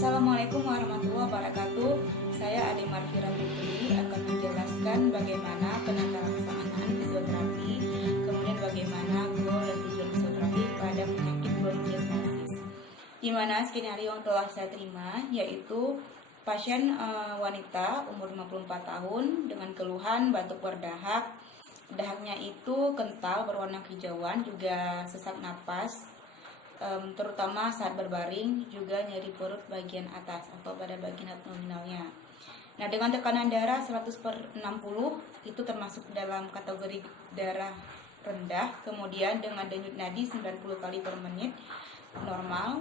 Assalamualaikum warahmatullahi wabarakatuh. Saya Ade Marfira Putri akan menjelaskan bagaimana penata laksanaan fisioterapi, kemudian bagaimana goal dan tujuan fisioterapi pada penyakit bronkiolitis. Di mana skenario yang telah saya terima yaitu pasien wanita umur 54 tahun dengan keluhan batuk berdahak. Dahaknya itu kental berwarna hijauan, juga sesak napas, terutama saat berbaring, juga nyeri perut bagian atas atau pada bagian abdominalnya. Nah, dengan tekanan darah 100/60 itu termasuk dalam kategori darah rendah. Kemudian dengan denyut nadi 90 kali per menit normal,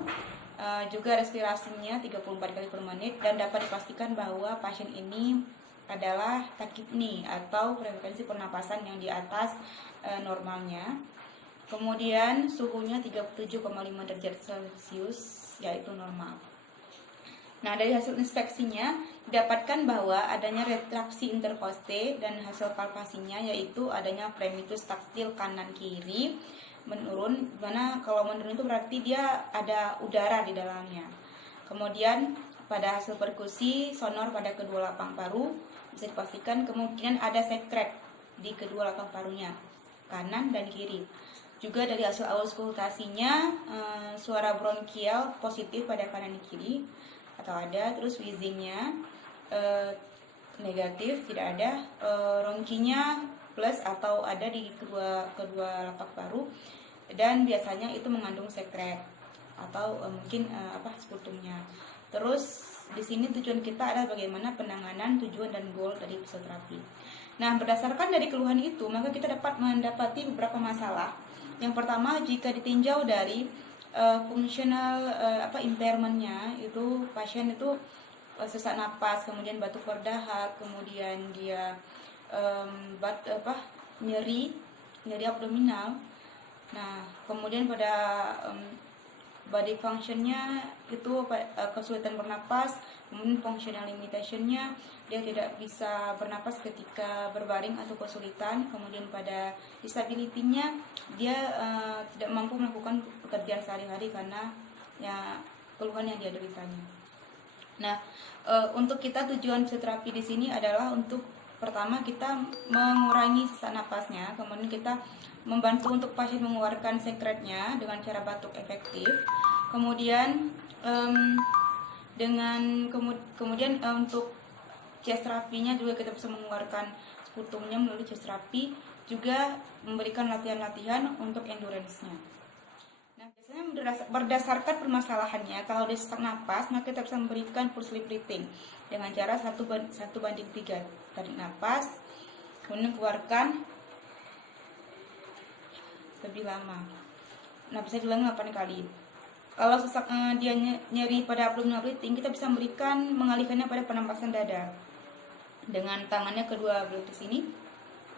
juga respirasinya 34 kali per menit, dan dapat dipastikan bahwa pasien ini adalah tachypnea atau frekuensi pernapasan yang di atas normalnya. Kemudian suhunya 37,5 derajat Celcius, yaitu normal. Nah, dari hasil inspeksinya didapatkan bahwa adanya retraksi interkoste, dan hasil palpasinya yaitu adanya fremitus taktil kanan kiri menurun, mana kalau menurun itu berarti dia ada udara di dalamnya. Kemudian pada hasil perkusi sonor pada kedua lapang paru bisa dipastikan kemungkinan ada sekret di kedua lapang parunya, kanan dan kiri. Juga dari hasil auskultasinya suara bronkial positif pada kanan dan kiri atau ada, terus wheezingnya negatif, tidak ada, ronkinya plus atau ada di kedua lapak paru, dan biasanya itu mengandung sekret atau mungkin sputumnya. Terus di sini tujuan kita adalah bagaimana penanganan, tujuan dan goal dari fisioterapi. Nah, berdasarkan dari keluhan itu, maka kita dapat mendapati beberapa masalah. Yang pertama, jika ditinjau dari fungsional impairmentnya, itu pasien itu sesak napas, kemudian batuk berdahak, kemudian dia nyeri abdominal. Nah, kemudian pada body functionnya itu kesulitan bernapas, kemudian functional limitationnya dia tidak bisa bernapas ketika berbaring atau kesulitan, kemudian pada disability-nya dia tidak mampu melakukan pekerjaan sehari-hari karena keluhan yang dia deritanya. Nah, untuk kita tujuan fisioterapi di sini adalah untuk pertama kita mengurangi sesak napasnya, kemudian kita membantu untuk pasien mengeluarkan sekretnya dengan cara batuk efektif. Kemudian untuk chest terapinya juga kita bisa mengeluarkan sputumnya melalui chest terapi, juga memberikan latihan-latihan untuk endurance-nya. Nah, biasanya berdasarkan permasalahannya, kalau dia sesak napas, maka kita bisa memberikan pulse lip breathing dengan cara 1:3. Tarik napas, kemudian keluarkan lebih lama. Nah, bisa diulangi 8 kali. Kalau sesak dia nyeri pada abdominal breathing, kita bisa mengalihkannya pada penampasan dada. Dengan tangannya kedua belah di sini,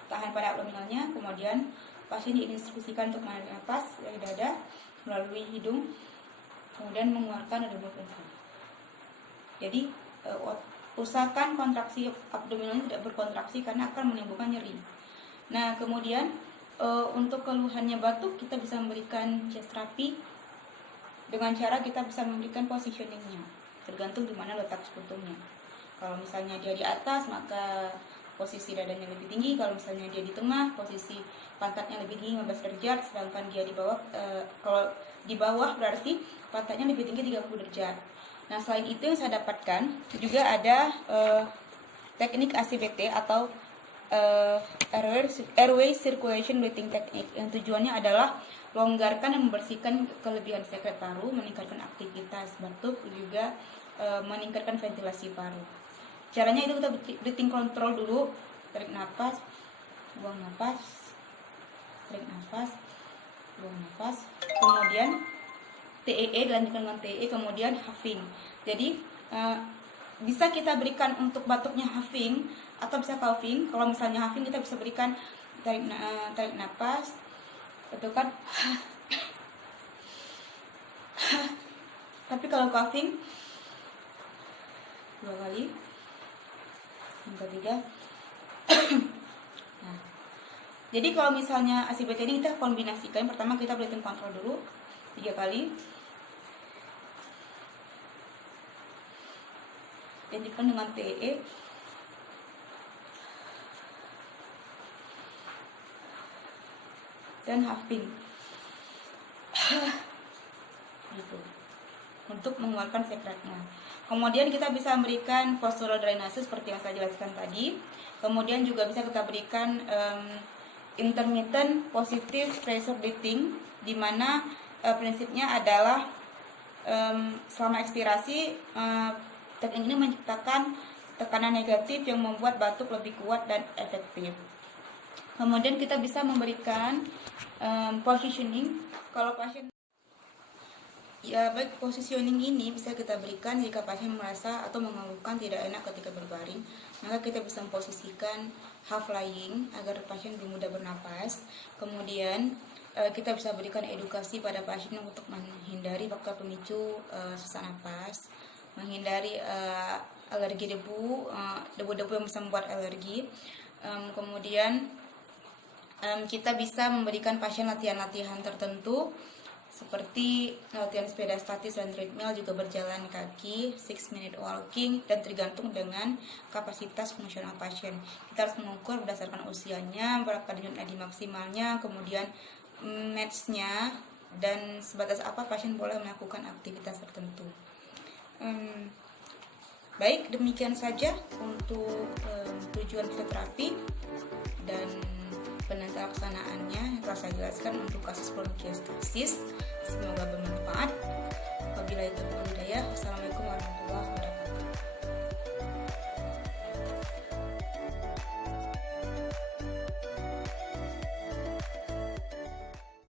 tahan pada abdominalnya, kemudian pasien diinstruksikan untuk menarik nafas dari dada melalui hidung, kemudian mengeluarkan dari mulut. Jadi usahakan kontraksi abdominalnya tidak berkontraksi karena akan menimbulkan nyeri. Nah, kemudian untuk keluhannya batuk, kita bisa memberikan chest therapy dengan cara kita bisa memberikan positioningnya, tergantung di mana letak sputumnya. Kalau misalnya dia di atas, maka posisi dadanya lebih tinggi. Kalau misalnya dia di tengah, posisi pantatnya lebih tinggi 15 derajat, sedangkan dia di bawah, kalau di bawah berarti pantatnya lebih tinggi 30 derajat. Nah, selain itu yang saya dapatkan juga ada teknik ACBT atau airway circulation breathing technique, yang tujuannya adalah longgarkan dan membersihkan kelebihan sekret paru, meningkatkan aktivitas batuk, juga meningkatkan ventilasi paru. Caranya itu kita breathing control dulu, tarik nafas, buang nafas, tarik nafas, buang nafas, kemudian TEE dilanjutkan dengan TEE, kemudian huffing. Jadi bisa kita berikan untuk batuknya huffing atau bisa coughing. Kalau misalnya huffing, kita bisa berikan tarik nafas, itu kan. Tapi kalau coughing 2 kali, yang ketiga. Nah, jadi kalau misalnya ACBT ini kita kombinasikan, pertama kita breathing control dulu 3 kali, dilanjutkan dengan TE. Dan huffing gitu, untuk mengeluarkan sekretnya. Kemudian kita bisa memberikan postural drainase seperti yang saya jelaskan tadi. Kemudian juga bisa kita berikan intermittent positive pressure breathing, di mana prinsipnya adalah selama ekspirasi teknik ini menciptakan tekanan negatif yang membuat batuk lebih kuat dan efektif. Kemudian kita bisa memberikan positioning. Kalau pasien baik, positioning ini bisa kita berikan jika pasien merasa atau mengeluhkan tidak enak ketika berbaring, maka kita bisa memposisikan half lying agar pasien lebih mudah bernapas. Kemudian kita bisa berikan edukasi pada pasien untuk menghindari faktor pemicu sesak napas, menghindari alergi debu, debu-debu yang bisa membuat alergi. Kemudian kita bisa memberikan pasien latihan-latihan tertentu seperti latihan sepeda statis dan treadmill, juga berjalan kaki, 6-minute walking, dan tergantung dengan kapasitas fungsional pasien. Kita harus mengukur berdasarkan usianya, berapa denyut nadi maksimalnya, kemudian match-nya, dan sebatas apa pasien boleh melakukan aktivitas tertentu. Baik, demikian saja untuk tujuan fisioterapi dan penata laksanaannya yang telah saya jelaskan untuk kasus bronkiektasis. Semoga bermanfaat. Wabillahi taufiq wal hidayah. Wassalamualaikum warahmatullahi wabarakatuh.